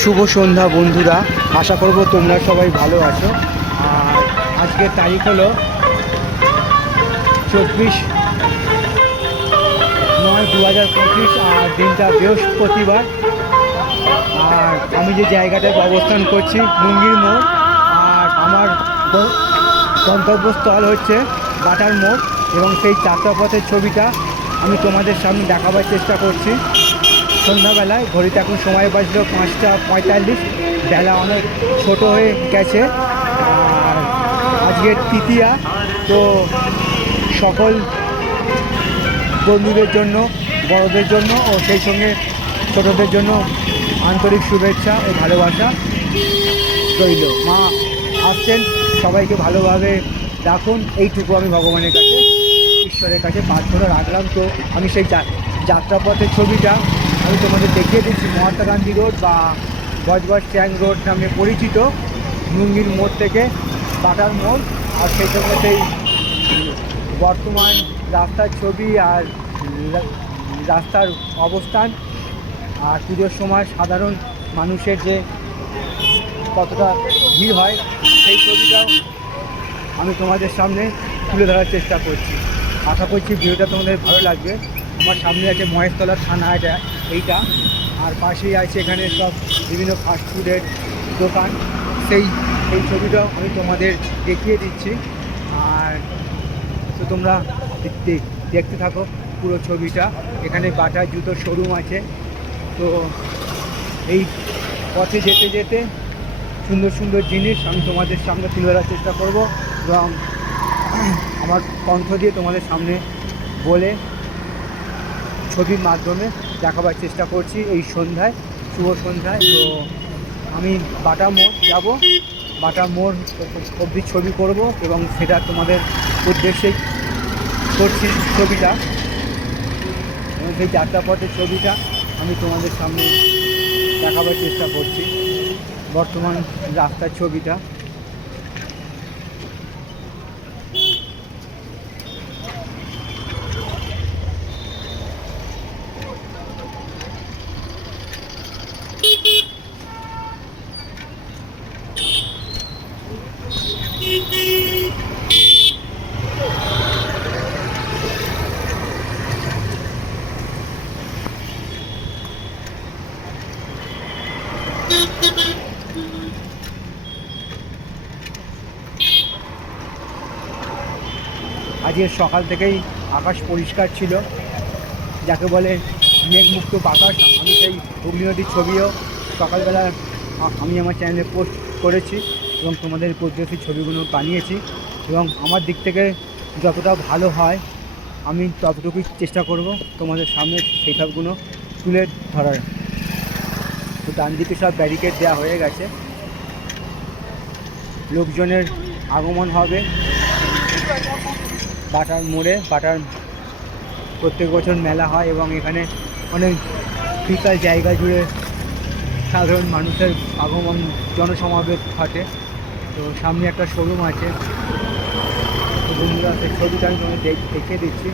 শুভ সন্ধ্যা বন্ধুরা, আশা করব তোমরা সবাই ভালো আছো। আর আজকের তারিখ হলো চব্বিশ নয় দু হাজার পঁচিশ, আর দিনটা বৃহস্পতিবার। আর আমি যে জায়গাটায় অবস্থান করছি, মুঙ্গির মোড়, আর আমার গন্তব্যস্থল হচ্ছে বাটার মোড়, এবং সেই যাত্রাপথের ছবিটা আমি তোমাদের সামনে দেখাবার চেষ্টা করছি। সন্ধ্যাবেলায় ঘড়িতে এখন সময় বাজলো পাঁচটা পঁয়তাল্লিশ, বেলা অনেক ছোট হয়ে গেছে। আর আজকের তৃতীয়া, তো সকল বন্ধুদের জন্য, বড়দের জন্য ও সেই সঙ্গে ছোটদের জন্য আন্তরিক শুভেচ্ছা ও ভালোবাসা রইল। মা আসছেন, সবাইকে ভালোভাবে রাখুন এইটুকু আমি ভগবানের কাছে, ঈশ্বরের কাছে প্রার্থনা রাখলাম। তো আমি সেই যাত্রাপথের ছবিটা আমি তোমাদের দেখিয়ে দিচ্ছি মহাত্মা গান্ধী রোড বা গজগজ ট্যাং রোড নামে পরিচিত নুঙ্গির মোড় থেকে বাটার মোড়। আর সেই সঙ্গে সেই বর্তমান রাস্তার ছবি আর রাস্তার অবস্থান। আর পুজোর সময় সাধারণ মানুষের যে কতটা ভিড় হয়, সেই ছবিটাও আমি তোমাদের সামনে তুলে ধরার চেষ্টা করছি। আশা করছি ভিডিওটা তোমাদের ভালো লাগবে। আমার সামনে আছে মহেশতলা থানা এটা এইটা। আর পাশেই আছে এখানে সব বিভিন্ন ফাস্টফুডের দোকান। সেই সেই ছবিটাও আমি তোমাদের দেখিয়ে দিচ্ছি। আর তো তোমরা দেখতে থাকো পুরো ছবিটা। এখানে বাটার জুতোর শোরুম আছে। তো এই পথে যেতে যেতে সুন্দর সুন্দর জিনিস আমি তোমাদের সামনে তুলে ধরার চেষ্টা করব। এবং আমার কণ্ঠ দিয়ে তোমাদের সামনে বলে ছবির মাধ্যমে দেখাবার চেষ্টা করছি এই সন্ধ্যায়, শুভ সন্ধ্যায়। তো আমি বাটা মোড় যাব। বাটা মোড় অবধি ছবি করব এবং সেটা তোমাদের উদ্দেশ্যেই করছি ছবিটা। এবং সেই যাত্রাপথের ছবিটা আমি তোমাদের সামনে দেখাবার চেষ্টা করছি। বর্তমান রাস্তার ছবিটা। আজকের সকাল থেকেই আকাশ পরিষ্কার ছিল। যাকে বলে মেঘমুক্ত আকাশ আমি সেই হুগলি নদীর ছবিও সকালবেলা আমি আমার চ্যানেলে পোস্ট করেছি এবং তোমাদের উদ্দেশ্যে ছবিগুলো বানিয়েছি এবং আমার দিক থেকে যতটা ভালো হয়, আমি ততটুকুই চেষ্টা করব তোমাদের সামনে সেই সবগুলো তুলে ধরার। তো ডান দিকে সব ব্যারিকেড দেওয়া হয়ে গেছে। লোকজনের আগমন হবে। বাটার মোড়ে, বাটার প্রত্যেক বছর মেলা হয় এবং এখানে অনেক বিশাল জায়গা জুড়ে সাধারণ মানুষের আগমন, জনসমাবেশ ঘটে। তো সামনে একটা শোরুম আছে। বন্ধুরা, সেই ছবিটা আমি তোমাদের দেখ- দিচ্ছি।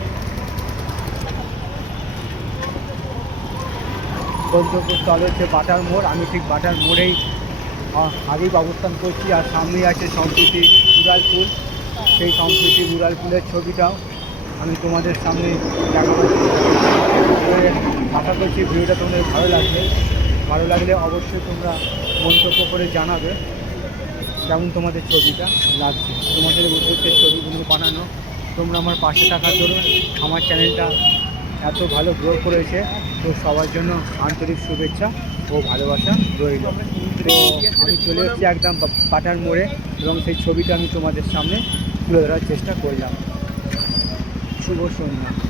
গন্তব্যস্থল হচ্ছে বাটার মোড়। আমি ঠিক বাটার মোড়েই আগেই অবস্থান করছি। আর সামনেই আছে সম্প্রীতি উড়ালপুর সেই সম্প্রীতি ফুলের ছবিটাও আমি তোমাদের সামনে দেখাবার। আশা করছি ভিডিওটা তোমাদের ভালো লাগবে। ভালো লাগলে অবশ্যই তোমরা মন্তব্য করে জানাবে কেমন তোমাদের ছবিটা লাগছে। তোমাদের উদ্দেশ্যে ছবিগুলো বানানো। তোমরা আমার পাশে থাকার দরুন আমার চ্যানেলটা এত ভালো গ্রো করেছে তো সবার জন্য আন্তরিক শুভেচ্ছা ও ভালোবাসা রইল। তো আমি চলে এসেছি একদম পাটার মোড়ে এবং সেই ছবিটা আমি তোমাদের সামনে তুলে ধরার চেষ্টা করলাম শুভ সন্ধ্যা।